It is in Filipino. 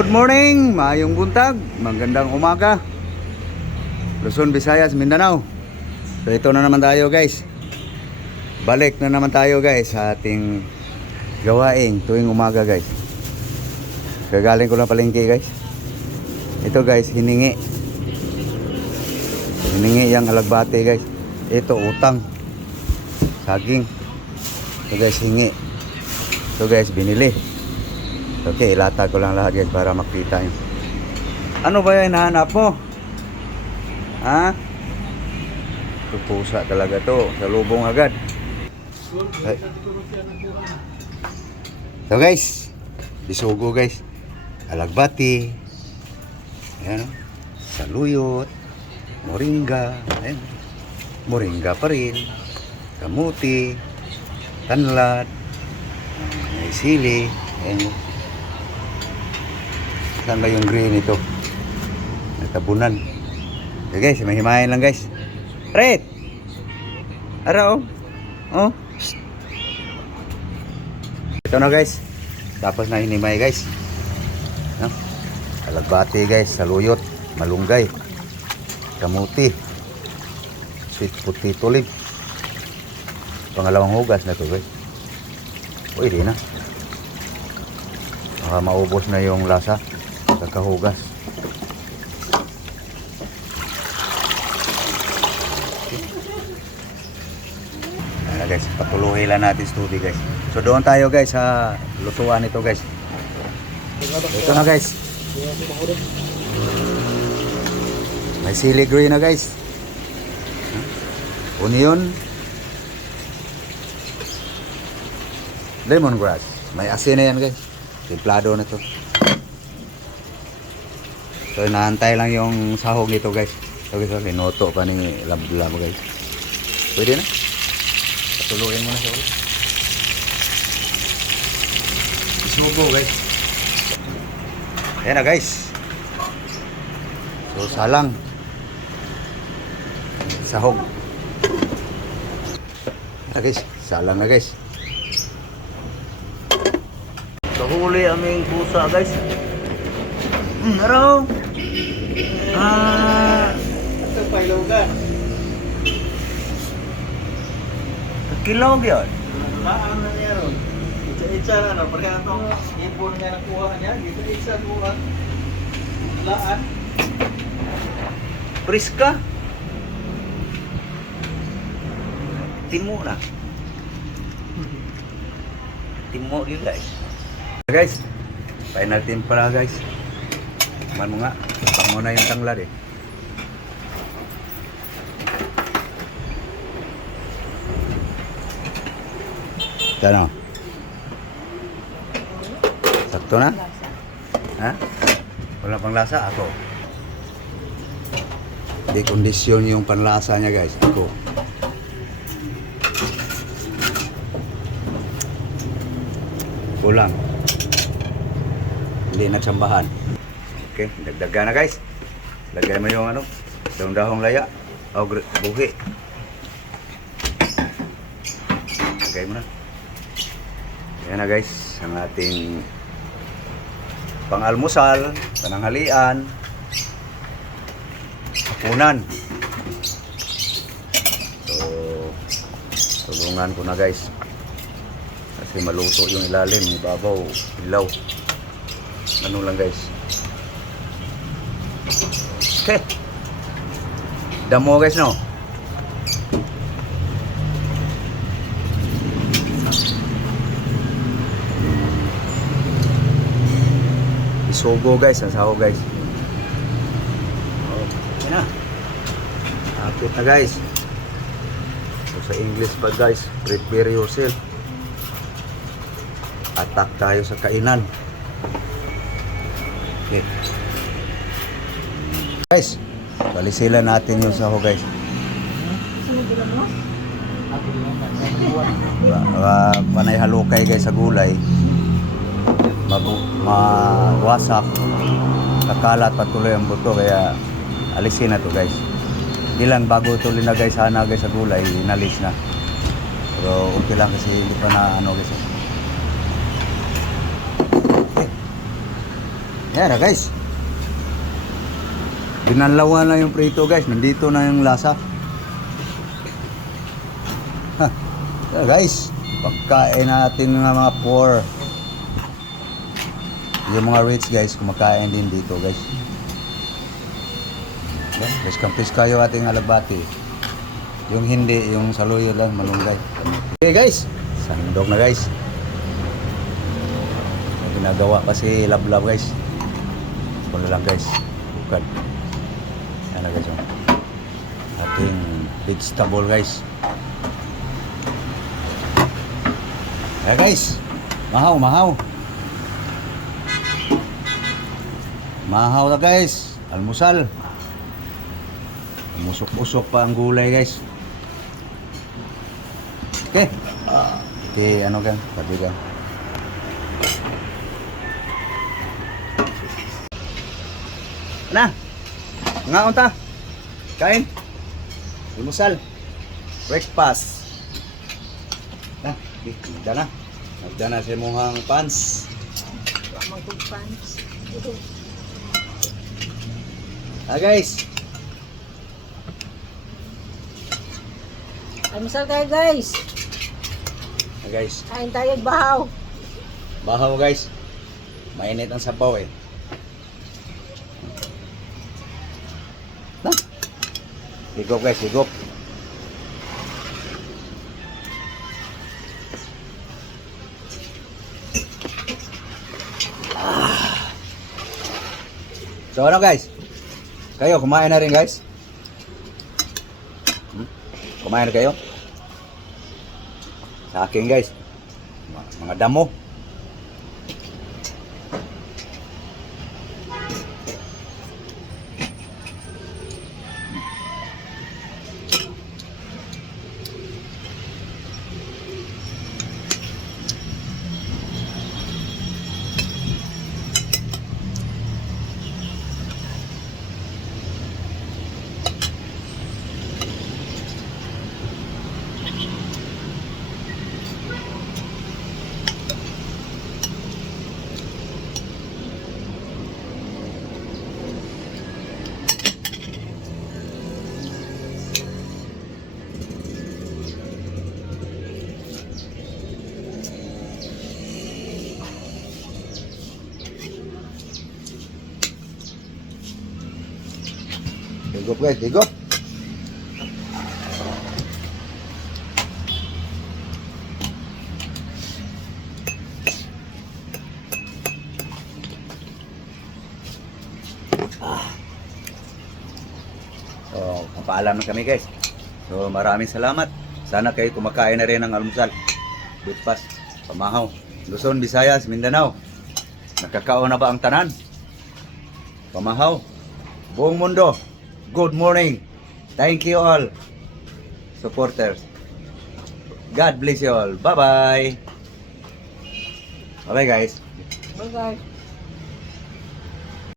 Good morning, maayong buntag, magandang umaga, Luzon, Visayas, Mindanao. So ito na naman tayo guys. Balik na naman tayo guys sa ating gawain tuwing umaga guys. Gagaling ko lang palengke guys. Ito guys, hiningi yung alagbate guys. Ito utang, saging. Ito guys, hingi. Ito guys, binili. Okay, ilatag ko lang lahat guys para makita nyo. Ano ba yung hinahanap mo? Ha? Ito pusa talaga to. Salubong agad. So guys, bisugo guys. Alagbati. Ayan o. Saluyot. Moringa. Ayan. Moringa pa rin. Kamuti. Tanlad. May sili. Ayan. Saan ba yung green ito? Natabunan. Okay guys, mahimayin lang guys. Red! Araw! Oh! Psst. Ito na guys. Tapos na hinimay guys. No? Alagbati guys, saluyot, malunggay, kamuti, sweet potato leaf. Pangalawang hugas na ito guys. Pwede na. Baka maubos na yung lasa. Kakahugas. Ayan guys, patuloy lang natin study guys. So doon tayo guys sa lutuan ito guys. Ito na guys. May sili green na guys. Onion. Lemongrass. May asin na yan guys. Templado na to. So inaantay lang yung sahog nito guys. So guys, linuto pa ni lab guys. Pwede na. Patuluin mo na siya. Isubo guys. Ayan na guys. So salang. Sahog. Ayan na guys. Salang na guys. Huli aming pusa guys. Araw. Ito pailogan. Kilog yan. Laan na niya ron. Itsa na ron. Pagka itong ipon nga nakuha niya. Itsa buwan. Laan. Priska. Timo na. Timo yun guys. Guys, final team pala guys. Man mo nga, pango na yung tanglad eh. Ano? Sakto na? Ha? Wala pang lasa? Ako. Di kondisyon yung panlasa niya guys. Ako. Kulang. Hindi nagsambahan. Okay, dagdagan na guys. Lagay mo yung ano, dahong laya o buhi. Lagay mo na. Yan na guys, ang ating pang-almusal, pananghalian, hapunan. So, tulungan ko na guys. Kasi maluto yung ilalim, ibabaw, ilaw. Ano lang guys. Okay. Damo guys no. Isugo guys, ang saho guys. Okay na. Hapit na guys. So sa English pa guys, prepare yourself. Atak tayo sa kainan. Okay. Guys, balisilan natin yung saho guys. Panay halukay guys sa gulay. Mawasak, kakalat patuloy ang buto, kaya alisin na to guys. Ilan bago ito linagay sana guys sa gulay, inalis na. Pero okay lang kasi hindi pa na ano guys. Okay. Yan na guys. Binanlawan na yung prito guys. Nandito na yung lasa. Ha. Yeah, guys. Pagkain natin ng mga poor. Yung mga rich guys, kumakain din dito guys. Yeah, guys, kampis kayo ating alagbati. Yung hindi, yung saluyo lang, malunggay. Okay guys, sandok na guys. May ginagawa kasi lab-lab guys. Ito na lang guys, bukad. Yan na guys, yung ating vegetable guys. Ayan guys, mahaw, mahaw. Mahaw na guys, almusal. Musok-usok pa ang gulay guys. Okay. Okay, ano kan? Tabi kan. Na. Ngaon ta. Kain. Almusal. Breakfast. Na, nagda na. Nagda na si muhang pants. Pants. Guys. Almusal tayo guys. Guys, Kain tayo bahaw. bahaw guys. Mainit ang sabaw eh. Na. Higop guys, higop. So ano guys? Kayo kumain na rin guys? Kumain na kayo? Sa akin guys, mga damo. Higop guys, higop. So, papaalam na kami guys. So, maraming salamat. Sana kayo kumakain na rin ng almusal. Breakfast, pamahaw. Luzon, Visayas, Mindanao. Nakakaon na ba ang tanan? Pamahaw. Buong mundo. Good morning. Thank you all. Supporters. God bless you all. Bye-bye. Bye-bye guys. Bye guys.